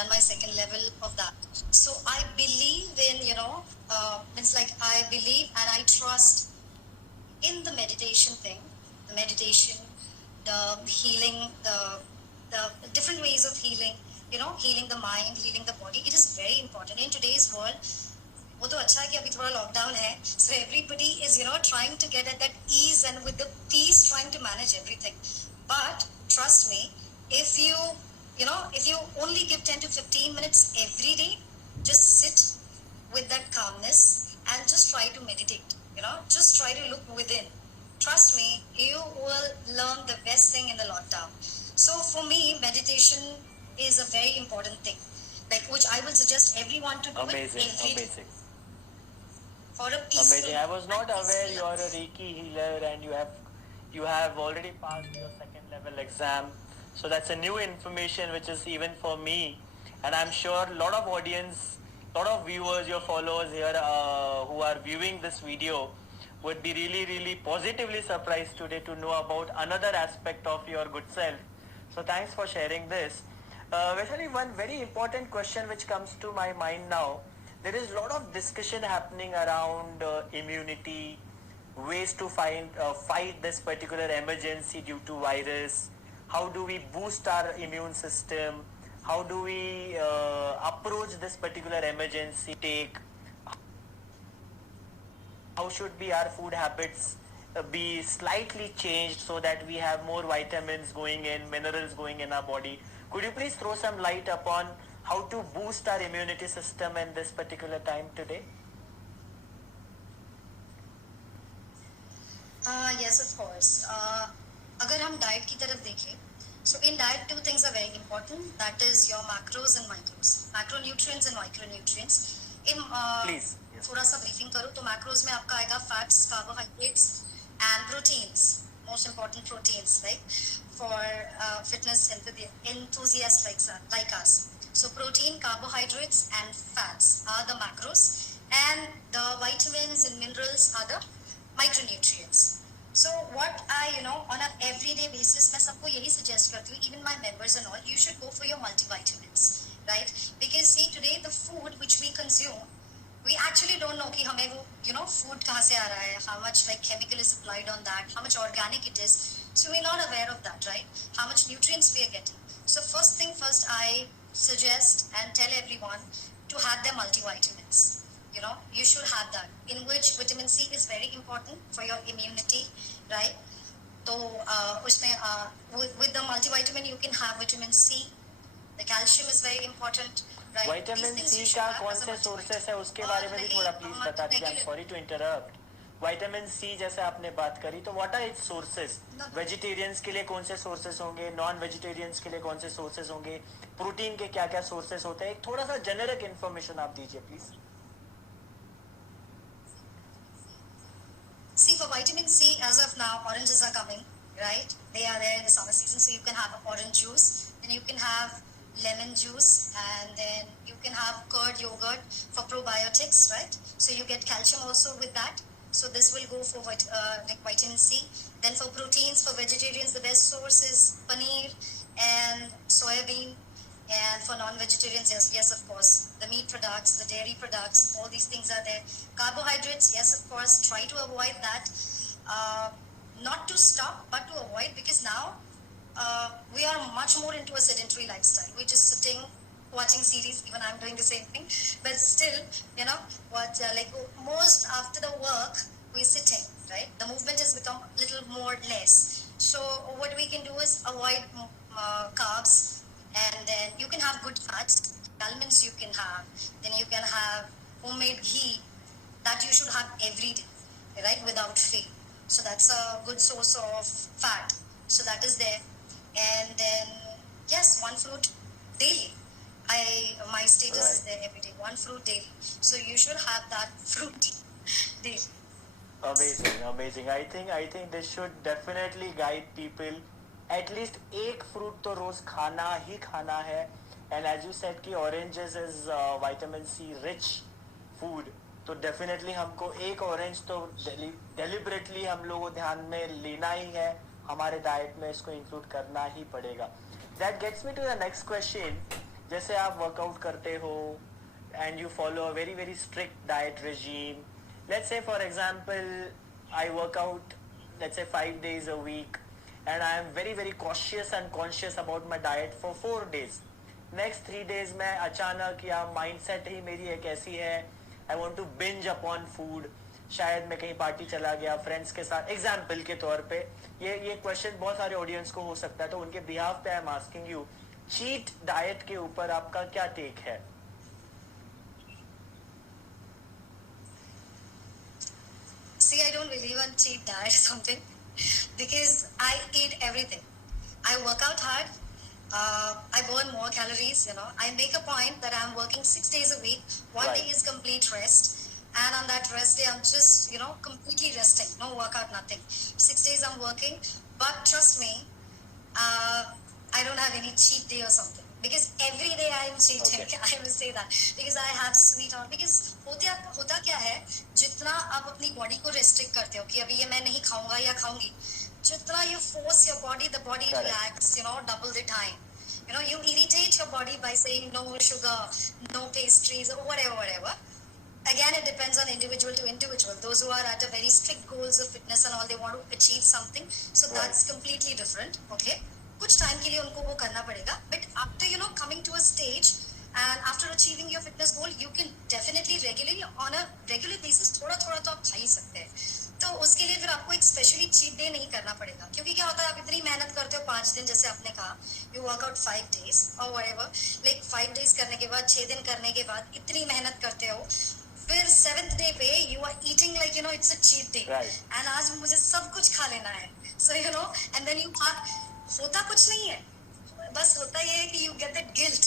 done my second level of that. So I believe in, it's like I believe and I trust in the meditation thing, the meditation, the healing, the different ways of healing, healing the mind, healing the body. It is very important in today's world. वो तो अच्छा है कि अभी थोड़ा lockdown है, so everybody is trying to get at that ease and with the peace trying to manage everything. But trust me, if you only give 10 to 15 minutes every day, just sit with that calmness and just try to meditate. Just try to look within. Trust me, you will learn the best thing in the lockdown. So for me, meditation is a very important thing, like which I will suggest everyone to do. Amazing. For a peaceful. Amazing. I was not aware you are a Reiki healer and you have already passed your second level exam. So that's a new information which is even for me, and I'm sure a lot of audience, lot of viewers, your followers here who are viewing this video would be really positively surprised today to know about another aspect of your good self. So thanks for sharing this. Vaishali, one very important question which comes to my mind now. There is a lot of discussion happening around immunity, ways to fight this particular emergency due to virus. How do we boost our immune system? How do we approach this particular emergency take? How should be our food habits be slightly changed so that we have more vitamins going in, minerals going in our body? Could you please throw some light upon how to boost our immunity system in this particular time today? Yes, of course. अगर हम diet की तरफ देखें, so in diet two things are very important. That is your macros and micros, macronutrients and micronutrients. Please. Yes. थोड़ा सा briefing करूँ तो macros में आपका आएगा fats, carbohydrates and proteins. Most important proteins, like for fitness enthusiasts like us. So protein, carbohydrates and fats are the macros, and the vitamins and minerals are the micronutrients. So what I on an everyday basis मैं सबको यही suggest करती हूँ, even my members and all, you should go for your multivitamins, right? Because see, today the food which we consume, we actually don't know कि हमें वो food कहाँ से आ रहा है, how much like chemical is applied on that, how much organic it is. So we're not aware of that, right? How much nutrients we are getting. So first thing first, I suggest and tell everyone to have their multivitamins. You should have that, in which vitamin C is very important for your immunity, right? So with the multivitamin you can have vitamin C. The calcium is very important, right? Vitamin C का कौन से sources है उसके बारे में भी थोड़ा please बता दीजिए. I'm sorry to interrupt. Vitamin C जैसे आपने बात करी, तो what are its sources? Vegetarians के लिए कौन से sources होंगे, non-vegetarians के लिए कौन से sources होंगे, protein के क्या क्या sources होते हैं, थोड़ा सा generic information आप दीजिए please. See, for vitamin C, as of now, oranges are coming, right? They are there in the summer season, so you can have orange juice, then you can have lemon juice, and then you can have curd yogurt for probiotics, right? So you get calcium also with that. So this will go for like vitamin C. Then for proteins, for vegetarians, the best source is paneer and soybean. And for non-vegetarians, yes, of course, the meat products, the dairy products, all these things are there. Carbohydrates, yes, of course, try to avoid that. Not to stop, but to avoid, because now we are much more into a sedentary lifestyle. We're just sitting, watching series. Even I'm doing the same thing, but still, like most after the work, we're sitting, right? The movement has become a little more less. So what we can do is avoid carbs. And then you can have good fats, almonds you can have, then you can have homemade ghee that you should have every day, right, without fail. So that's a good source of fat. So that is there. And then, yes, one fruit daily. My status is there every day, one fruit daily. So you should have that fruit daily. Amazing. I think this should definitely guide people. At least एक fruit तो रोज खाना ही खाना है. And as you said कि oranges is vitamin C rich food, तो definitely हमको एक orange तो deliberately हम लोगों को ध्यान में लेना ही है, हमारे diet में इसको include करना ही पड़ेगा. That gets me to the next question. जैसे आप वर्कआउट करते हो and you follow a very very strict diet regime. Let's say for example I work out, let's say 5 days a week, and I am very very cautious and conscious about my diet for 4 days. Next 3 days में अचानक या mindset ही मेरी एक ऐसी है, I want to binge upon food. शायद मैं कहीं पार्टी चला गया फ्रेंड्स के साथ, एग्जाम्पल के तौर पे ये क्वेश्चन बहुत सारे ऑडियंस को हो सकता है, तो उनके बिहाफ पे I am asking you, cheat diet के ऊपर आपका क्या टेक है? See, I don't believe on cheat diet or something because I eat everything. I work out hard. I burn more calories. I make a point that I'm working 6 days a week. One Right. day is complete rest, and on that rest day, I'm just completely resting. No workout, nothing. 6 days I'm working, but trust me, I don't have any cheat day or something. Because every day I am cheating. Okay. I will say that because I have sweet on. Because होता क्या है, जितना आप अपनी body को restrict करते हो कि अभी ये मैं नहीं खाऊंगा या खाऊंगी, जितना you force your body, the body Correct. reacts, double the time. You irritate your body by saying no sugar, no pastries, or whatever. Again, it depends on individual to individual. Those who are at a very strict goals of fitness and all, they want to achieve something. So Right. that's completely different. Okay. कुछ time के लिए उनको वो करना पड़ेगा, but after coming to a stage and after achieving your fitness goal, you can definitely regularly on a regular basis थोड़ा थोड़ा तो आप खा ही सकते हैं. तो उसके लिए फिर आपको एक स्पेशली चीट डे नहीं करना पड़ेगा, क्योंकि क्या होता है, आप इतनी मेहनत करते हो 5 दिन, जैसे आपने कहा यू वर्क आउट 5 days और व्हाटएवर, लाइक 5 days करने के बाद 6 दिन करने के बाद इतनी मेहनत करते हो, फिर 7th डे पे you are eating like it's a cheat day, and आज मुझे सब कुछ खा लेना है. सो एंड देन यू होता कुछ नहीं है, बस होता ये है कि यू गेट दैट गिल्ट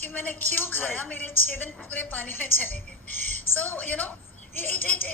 कि मैंने क्यों खाया, मेरे 6 दिन पूरे पानी में चले गए. सो it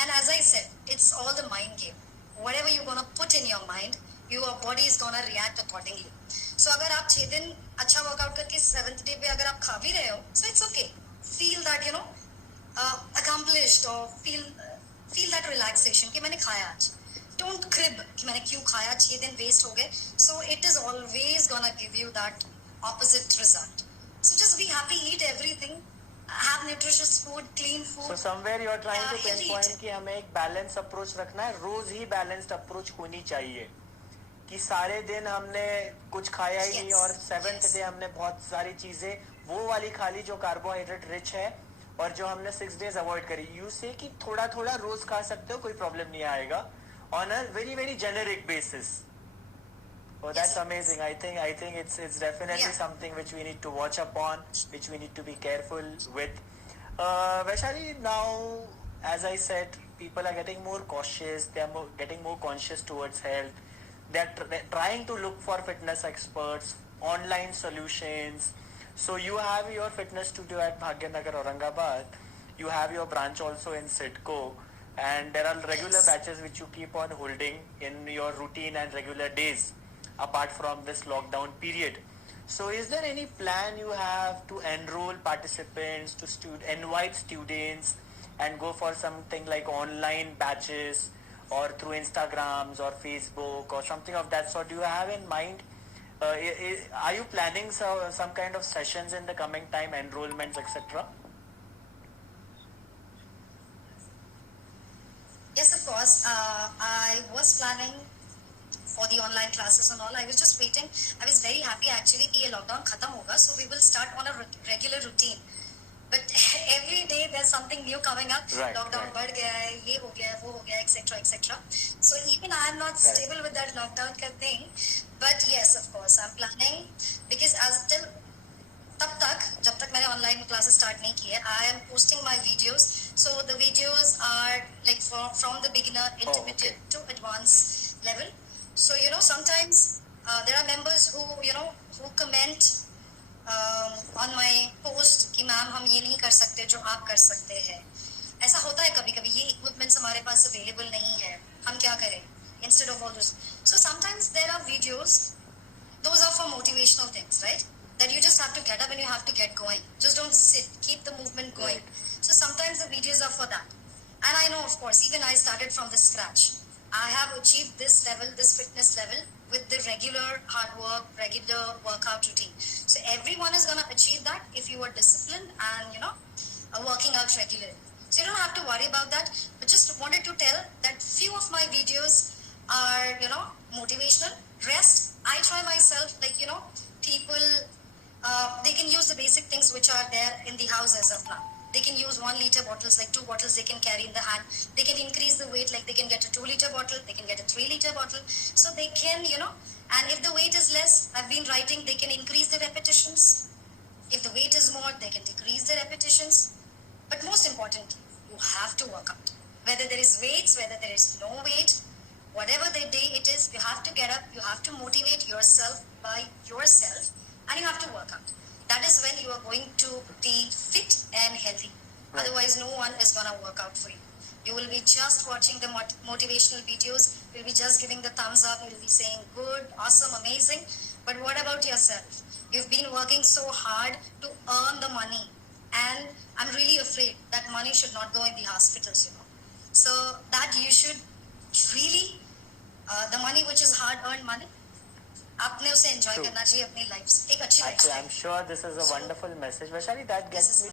and as I said, it's all the mind game. Whatever you're gonna put in your mind, your body is gonna react accordingly. So अगर आप 6 दिन अच्छा वर्कआउट करके 7th डे पे अगर आप खा भी रहे हो, so it's okay. Feel that accomplished, or feel that relaxation कि मैंने खाया आज. Don't crib कि मैंने क्यों खाया, 6 दिन वेस्ट हो गए. So it is always gonna give you that opposite result. So just be happy, eat everything, have nutritious food, clean food. So somewhere you are trying to healthy pinpoint eating. कि हमें एक balance approach रखना है, रोज ही balanced approach होनी चाहिए, कि सारे दिन हमने कुछ खाया ही नहीं और 7th डे हमने बहुत सारी चीजें वो वाली खा ली जो कार्बोहाइड्रेट रिच है, और जो हमने 6 days अवॉइड करी. यू से कि थोड़ा थोड़ा रोज खा सकते हो, कोई प्रॉब्लम नहीं आएगा, on a very very generic basis. Oh, that's Yes. amazing. I think it's definitely Yeah. something which we need to watch upon, which we need to be careful with. Vaishali, now as I said, people are getting more cautious. They are getting more conscious towards health. They're trying to look for fitness experts, online solutions. So you have your fitness studio at Bhagyanagar, Aurangabad. You have your branch also in Sidco. And there are regular Yes. batches which you keep on holding in your routine and regular days apart from this lockdown period. So is there any plan you have to enroll participants, to invite students and go for something like online batches or through Instagrams or Facebook or something of that sort? Do you have in mind, are you planning some kind of sessions in the coming time, enrollments, etc.? Yes, of course. I was planning for the online classes and all. I was just waiting. I was very happy actually कि ये lockdown खत्म होगा, so we will start on a regular routine. But every day there's something new coming up. Right, Lockdown right. बढ़ गया है, ये हो गया है, वो हो गया है, etc. etc. So even I am not Correct. stable with that lockdown का thing. But yes, of course, I'm planning because as till तब तक जब तक मैंने ऑनलाइन क्लासेस स्टार्ट नहीं किए, I am posting my videos. So the videos are like from the beginner, intermediate to advance level. So sometimes there are members who comment on my post कि ma'am हम ये नहीं कर सकते जो आप कर सकते हैं. ऐसा होता है कभी कभी, ये इक्विपमेंट्स हमारे पास अवेलेबल नहीं है, हम क्या करें instead of all this. So sometimes there are videos, those are for motivational things, right? That you just have to get up and you have to get going. Just don't sit. Keep the movement going. Right. So sometimes the videos are for that. And I know, of course, even I started from the scratch. I have achieved this level, this fitness level, with the regular hard work, regular workout routine. So everyone is gonna achieve that if you are disciplined and working out regularly. So you don't have to worry about that. But just wanted to tell that few of my videos are motivational. Rest, I try myself, like people they can use the basic things which are there in the house as of now. They can use 1 liter bottles, like 2 bottles they can carry in the hand. They can increase the weight, like they can get a 2 liter bottle, they can get a 3 liter bottle. So they can, and if the weight is less, I've been writing, they can increase the repetitions. If the weight is more, they can decrease the repetitions. But most importantly, you have to work out. Whether there is weights, whether there is no weight, whatever the day it is, you have to get up, you have to motivate yourself by yourself, and you have to work out. That is when you are going to be fit and healthy. Right. Otherwise, no one is going to work out for you. You will be just watching the motivational videos. You'll be just giving the thumbs up. You'll be saying, good, awesome, amazing. But what about yourself? You've been working so hard to earn the money. And I'm really afraid that money should not go in the hospitals, So that you should really, the money which is hard-earned money, आपने उसे enjoy करना चाहिए अपनी life से एक अच्छी life से. I'm sure this is a wonderful message. Vaishali, that gets me